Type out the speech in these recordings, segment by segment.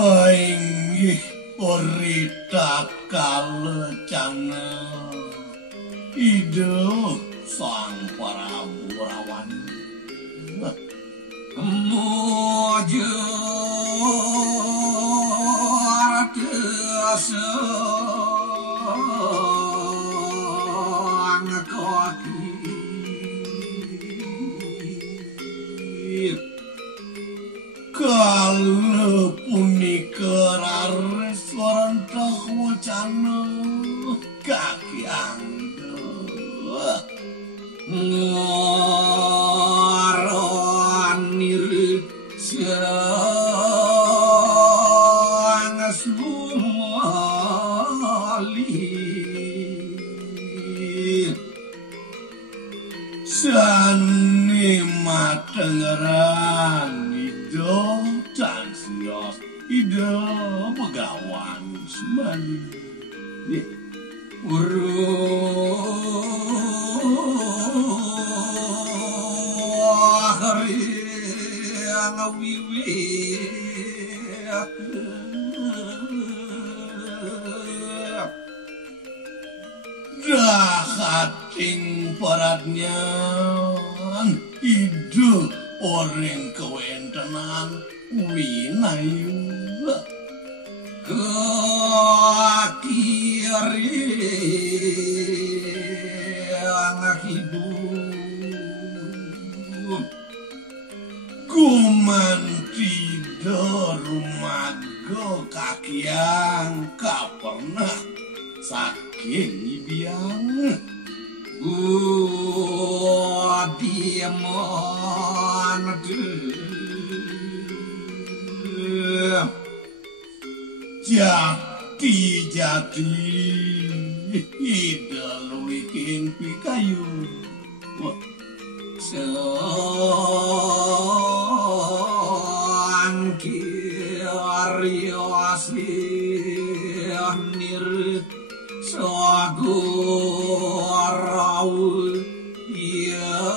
Aing orita kalecana ide sang Prabu Rawan mojo ratasa angkaki kalau punika rares warantah wacana kaki angga ngaranir sang sumali sani matengeran ido dan sios ido pegawan semani hari yang wiwik dahating paradnya ido orang kewentenan winayu yang hidup kuman tidur rumago kakiang pernah saking biang diamon jati idal wiking pikayu sangkiriasi nir sagorau ya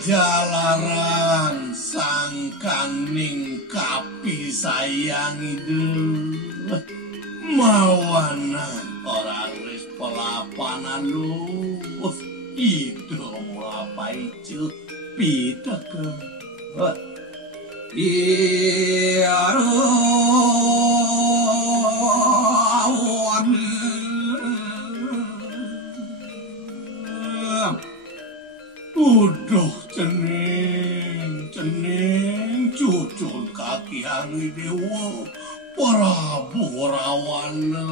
majalaran sangkaning kapi sayang ide mawana orang wis pelapanan lu itu ngapai cuk pitaka uduh cening cucul kaki hangi dewa Prabu Rawana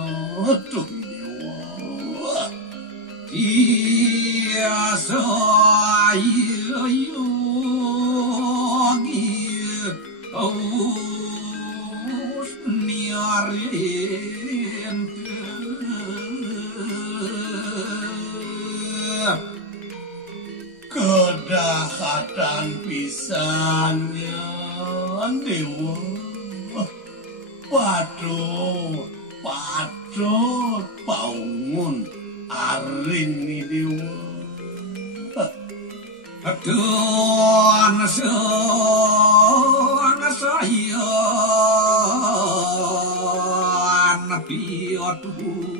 tuh dewa tiasa yogi aus niarin kedahatan pisannya dewa patut bangun aring ni dewa. Aduh, anak saya, anak piotun.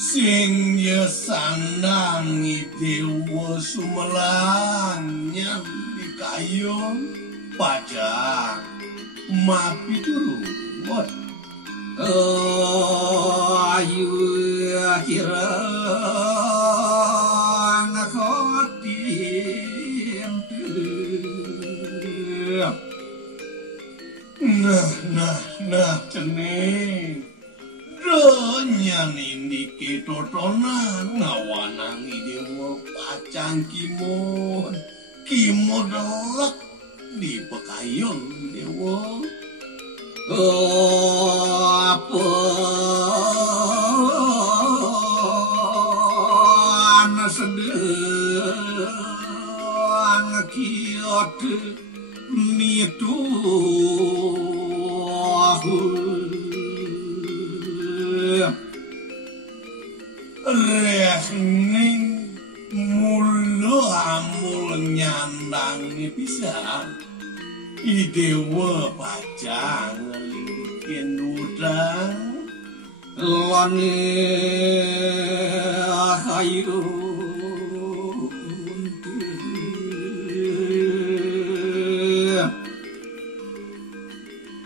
Sing yesanangi dewa sumelanyan di kayon pajak mapi turun. Ayu kira ngakotin. Nah, ceneng. Donya nindi ketotonan ngawanangi dewa pacang kimon. Kimon delek di pekayon dewa. Apa anak sedang kiot mitu Rehning mulu amul nyandang ni bisa. Idewa pacang ngelikin udang lani kayu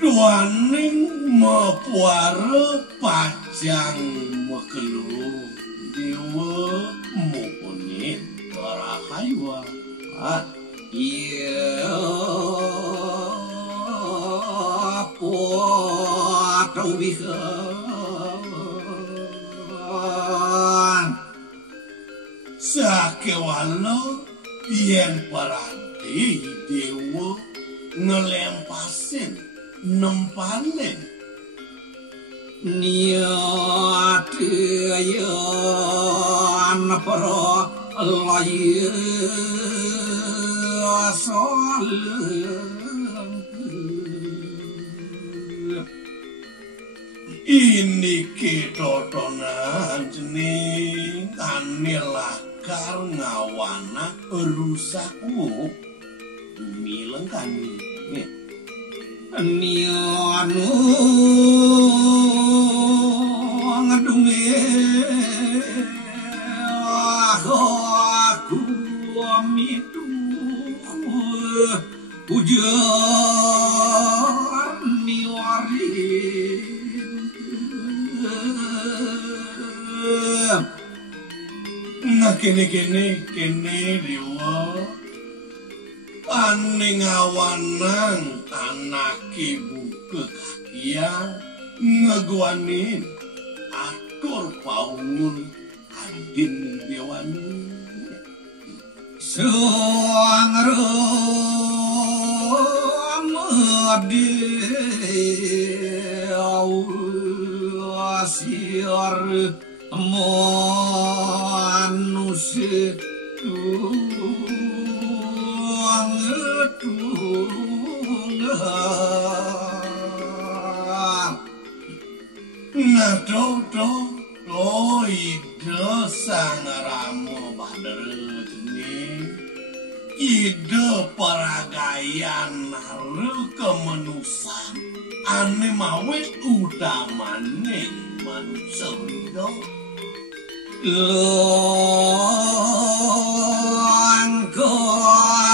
duaning mepuara pacang mekelu dewa mukunin karahaywa. iya potong bihan sakewalo yen paranti dewa ngelempasin nempanin niat yan para laya ini ketotonan jening anilakar ngawana rusakmu mileng kani nianu ngedume aku amitu ujar niwari nah kene dewa ane ngawanang anak ibu kekakian ngeguanin atur paungun adin dewani suangramadi siar manusia nah ide sang ramo bader jening ide peragayan naru kemenusan ane mawet utamane manusia wido langka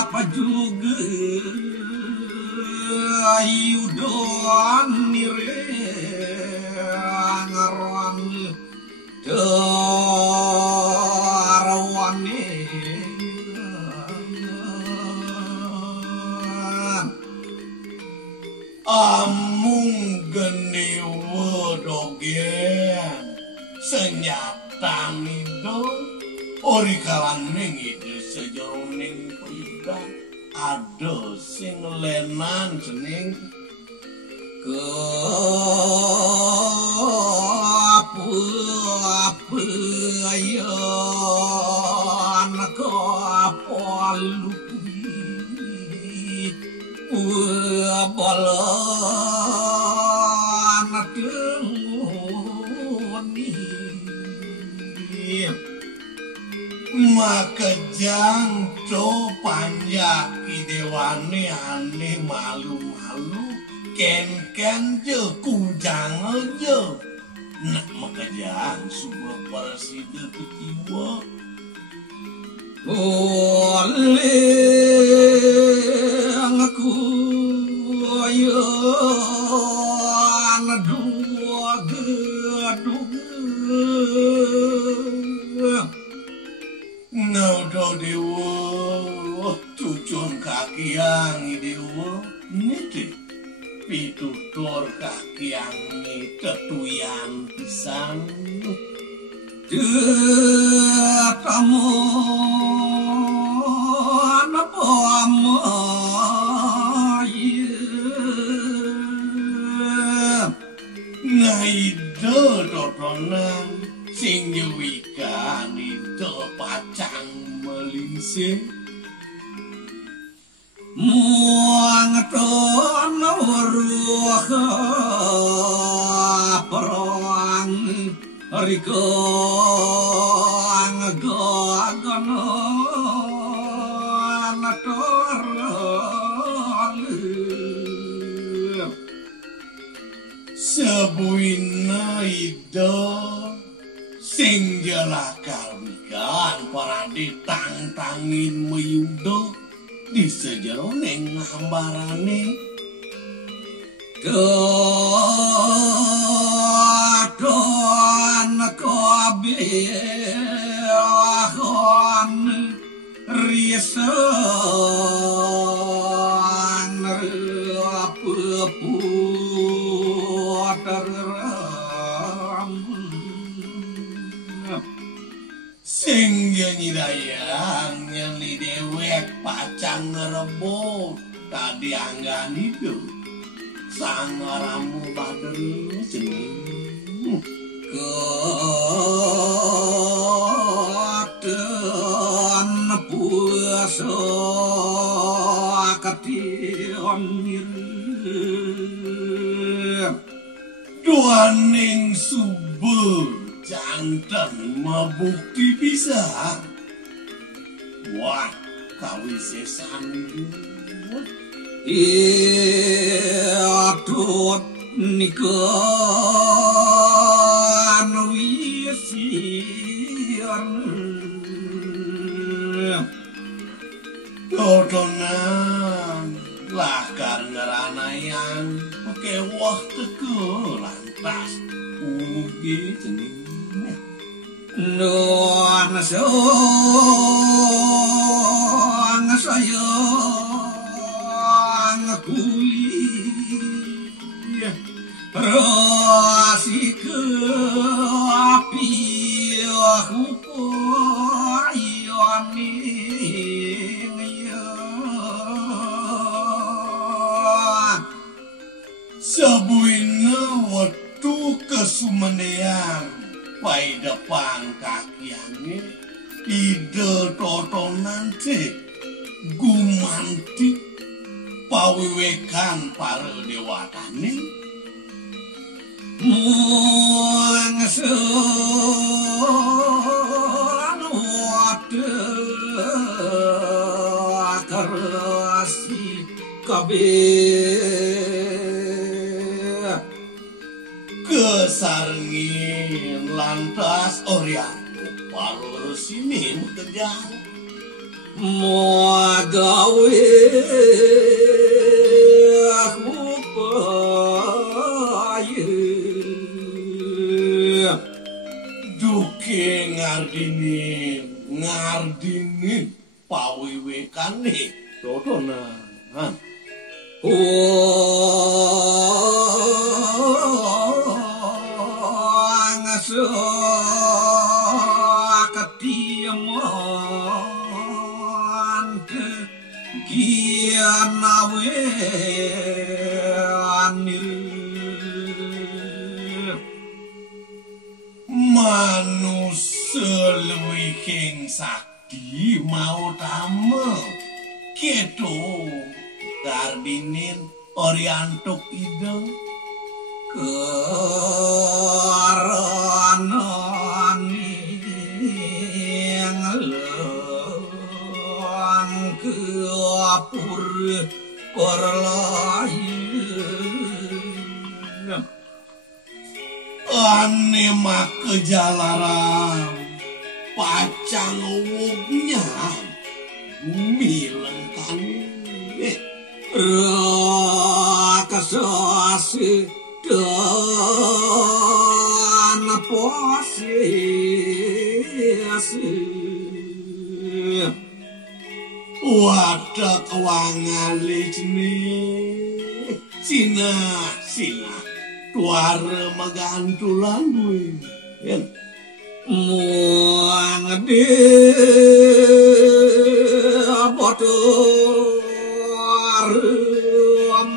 apa juga ayudan nire ngaran darawane amung genewa dogen senyatang itu ori kalaning ide sejeroning pidan ada sing lenan jening apa ya anak apa lupi balan makejang do panjaki dewane aneh malu-malu ken-ken je kujang aja nak makejang sebuah parasida ketiwa boleh aku ayo dua gedung Naudo dewa tujuan kaki yang dewa niti pitutur kaki yang tetuyan pisang tetamu anapama Naido dodonan sing nyewikan itu pacang melisih muang tono ruh perang riko anggogono anator sebuina ido sing jalakal wikan para ditang-tangin meyudo di sejeroneng hambarane kedon kabehon risan sing nyidayang nyeli dewek pacang ngerebut tadi anggan itu sang ramu bader jeneng keton puasa kation duaning subur jantan mabukti bisa wah kawisesan atut nikan wisir dodonan lakar ngeranayan pakai wah teke lantas ugi jenis Nuan song sayang kuli rasi ke api aku ayoni sabuina waktu kesumenean pai depan kakiannya ide totonan teh gumanti pawiwekan para dewatane muang son wadah karasi kabeh kesarngin lantas oriantu paru sini mekejang mau gawe aku paye duke ngardini pawiwekane dodonan ngasuh ketiaman kian awe anir manusia luwihing sakti mau tamu keto gardinin oriantuk ide karena ning perlayan ane mah kejalaran pacang wugnya milengkan rakasasi dan posisi wadah kewangan licni Sina tuara magantulan gue muang de botor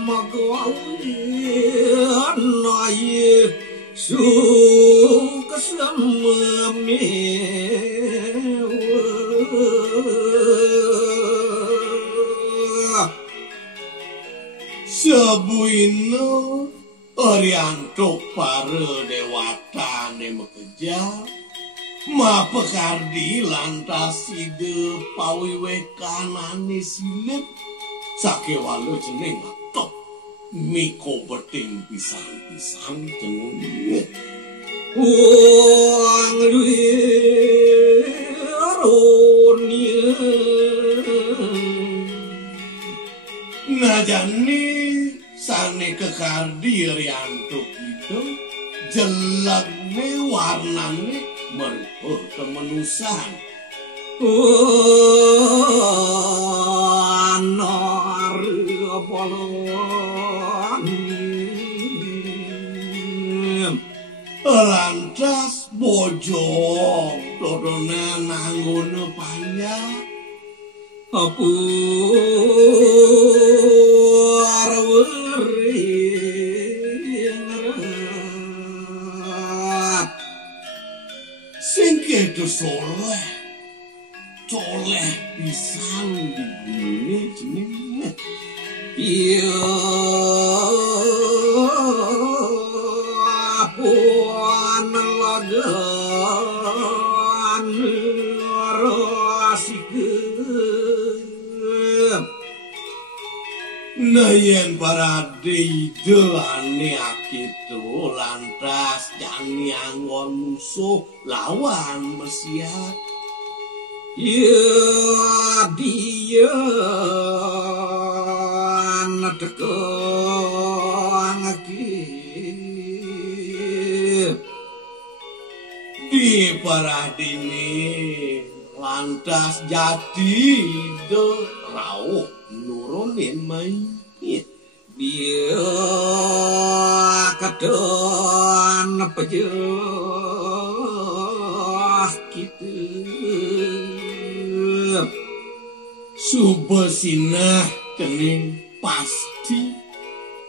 magwawi nai su kesamame sebuino Orianto para dewata ne mekejar ma pekardi lantas ide pawiwe kanane silep sakewalu jeneng top miko beting pisang-pisang tenung wang luironia najani sane kekardi Rianto itu jelagne warnane merupakan kemenusan anar bolon lantas bojong dodonan anggono panjang sing kedo soleh pisang di bumi jenenge iya puan lagan rasikeun nayen para deidane akitu lantas jani anggon musuh lawan mesiat ya dia tekan lagi di para dini lantas jadi de rauh nurunin main dia kadon pejah gitu subesinah kening pasti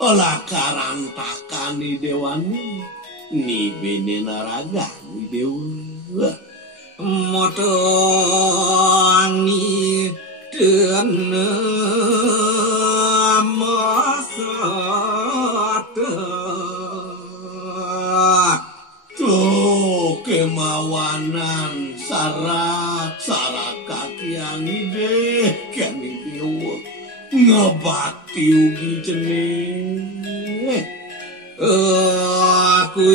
olah karantakan di dewani ni bene naraga ni dewa motoni dan masata tuh kemawanan syarat yang ide kan dewa ngebati ugi jeneng aku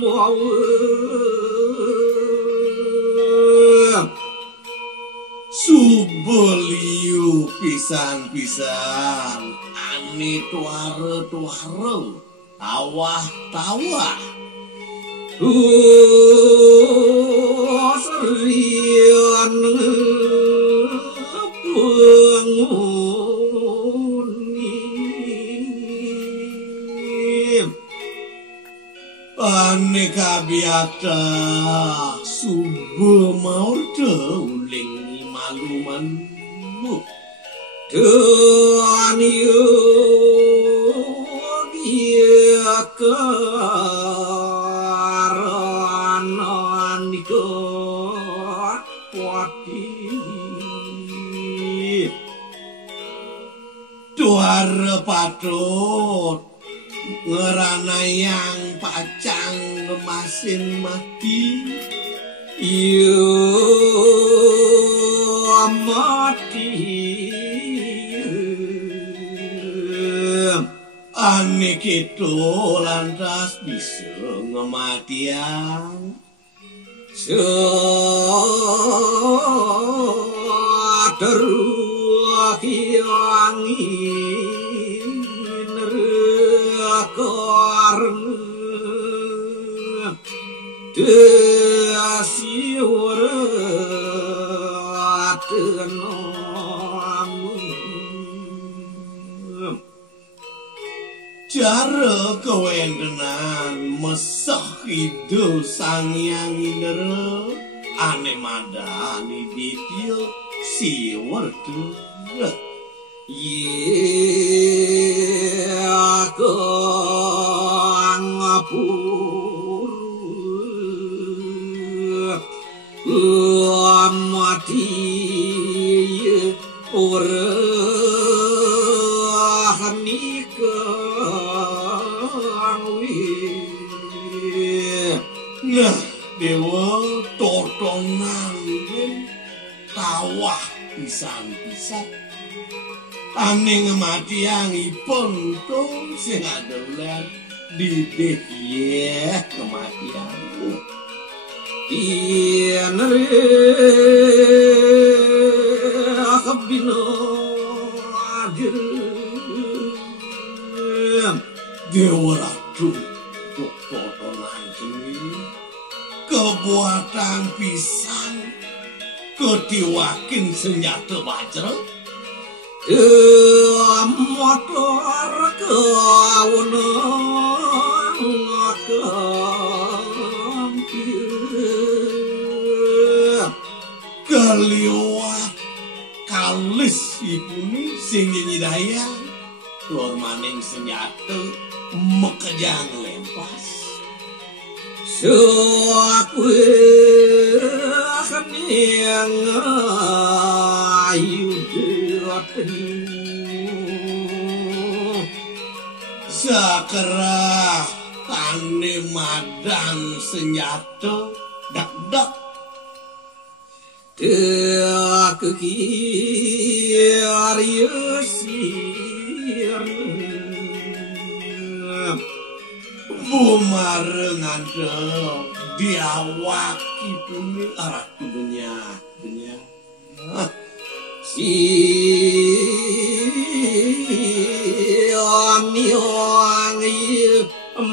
mau subeliu pisan-pisan ani tuare tawah serian penguni aneka biata subuh mau uling malumanmu dan dia karena nikah wati tuare patut ngerana yang pacang ngemasin mati mati ane kitu lantas bisa ngematian teruak angin karena siur cara kewendenan mesah hidup sang yang indera ane madani ditio siur tuh aku ngapur mati orang nikah nah dewa totonan tawah pisan-pisan ane ngematianipun tuh sing adolan didih ye kematianmu yen kabino dewa ratu totonan ini kebuatan pisan ketiwakin senjata bajra motor kaliwat kalis ipuni sing nyidaya lor maning senjata mekejang lempas aku akan yang ayu sakera tane madan senjata dak-dak aku kiariusir bumarengan diawak ipuni arah dunia si wangi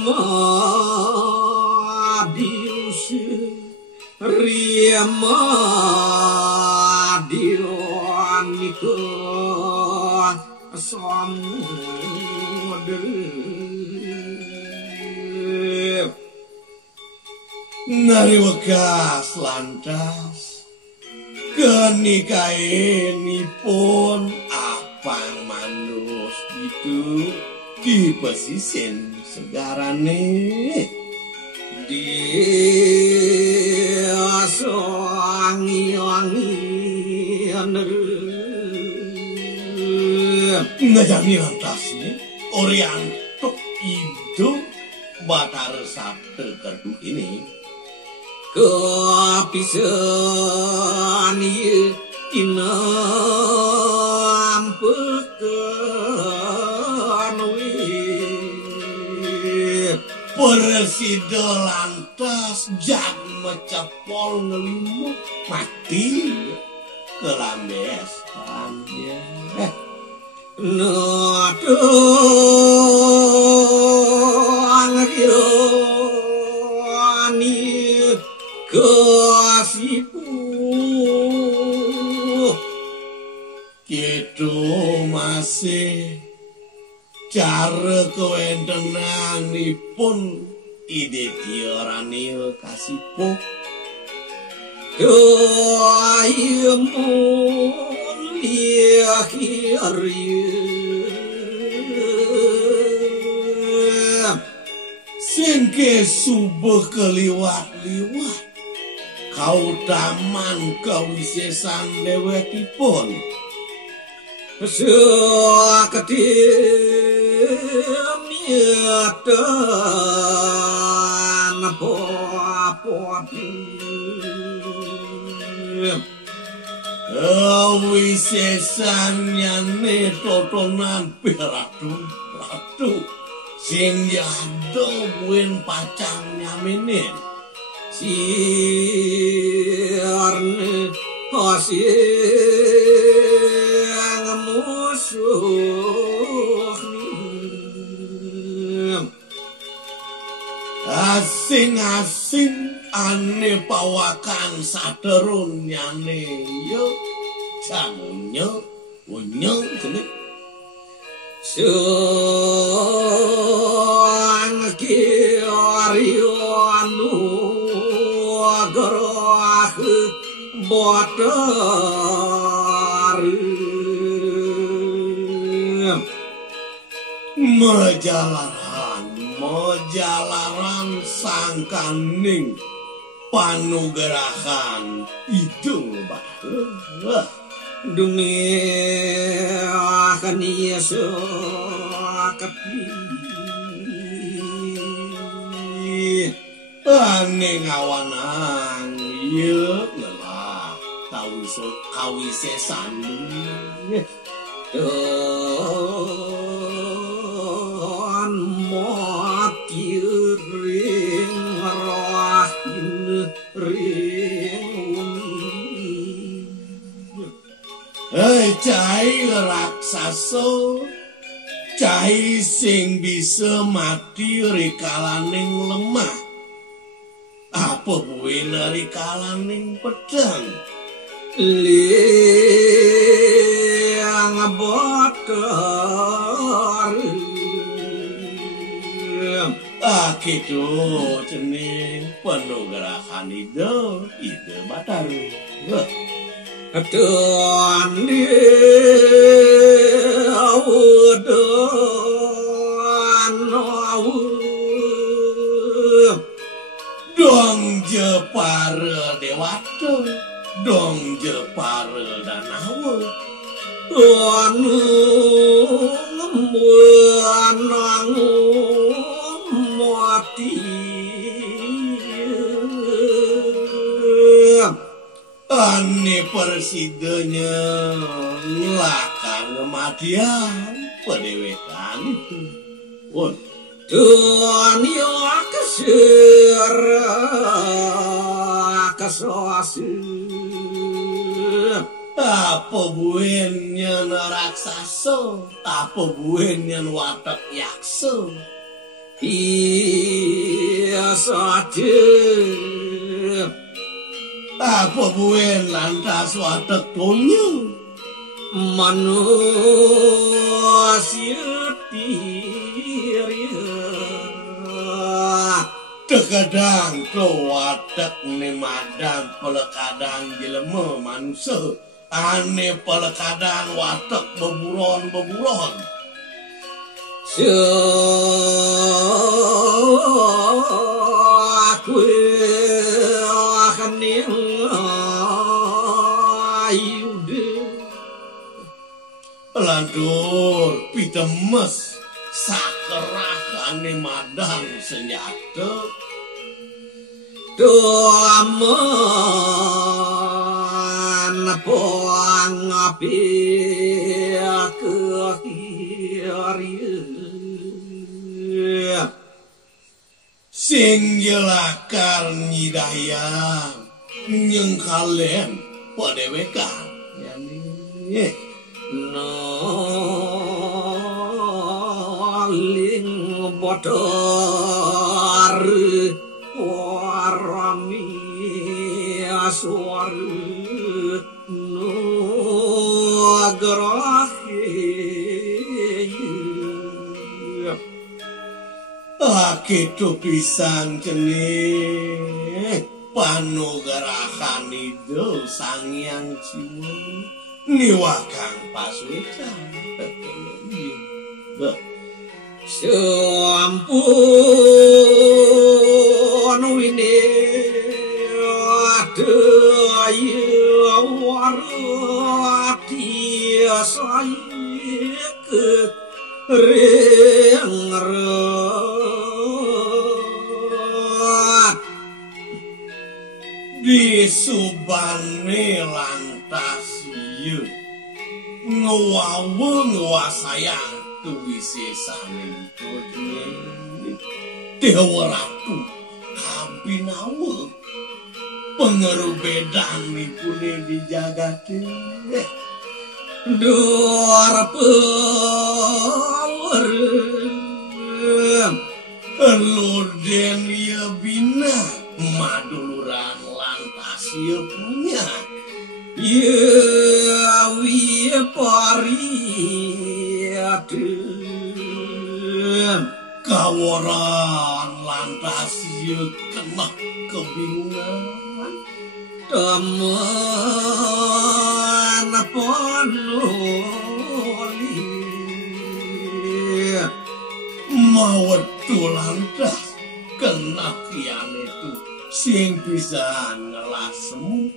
madius riama diwaniko samudra nari wekas lantas kenikainipun apang manus itu di pesisir segarane dia wangi-wangi ngajani lantasnya Orianto itu batar sabte kerdu ini kepisan inam pekan presida lantas jag mecepol ngelimut mati kelambesannya Nadang kirani kasihku gitu masih cara kewentenanipun ide tiorani kasihku doamu liakhir singke subuh keliwat-liwat kau taman kawisesan dewekipun saketiniatan apa-apa Kewisesannya totonan piratu ratu sing jado buen pacangnya minin siarne hasiang musuh asing-asing ane pawakan saterunnya ne yo sangunyo unyo sini sang kiarianu agarah botar Mejalaran sangkaning panugerahan idul baru dunia akan Yesus kati ane ngawanang ye lelah kawisesan dan mati ring rahim ring cai raksasa cai sing bisa mati rikalaning lemah apa buin rikalaning pedang liang botar gitu cening penugerahan ide batar Tuan dong jepare dewata dong jepare danawa anu muanangu mati ane persidenya ngelakang kematian pedewekan itu Tuhan yo kesir kesoasi apa buennya raksasa apa buennya watak yaksa iya saja apa buen lantas watak tonyo manusia diri terkadang kau watak ne madang pelekadang jelema manusia ane pelekadang watak beburon aku akan lantur pitemes sakerah ane madang senjata Tuaman poang api kehiri sing jelakar nyidayang nyengkalen padewekan yani noling bodor warami aswar Akitu pisan cenih panugerahan itu sangyang jiwa niwakang pasuitan sampun wini adaya warati saya di suban Rupane lantas ieu nguasayang tuwise saning kudune Dewa Ratu kabinawa pengerubedanipune di jagate Dor power Loden ya bina maduluran lantas ya punya ya wi pariat kawaran lantas ya kena kebingungan teman ponoli mawetu lantas kena kian itu sing bisa ngelasemu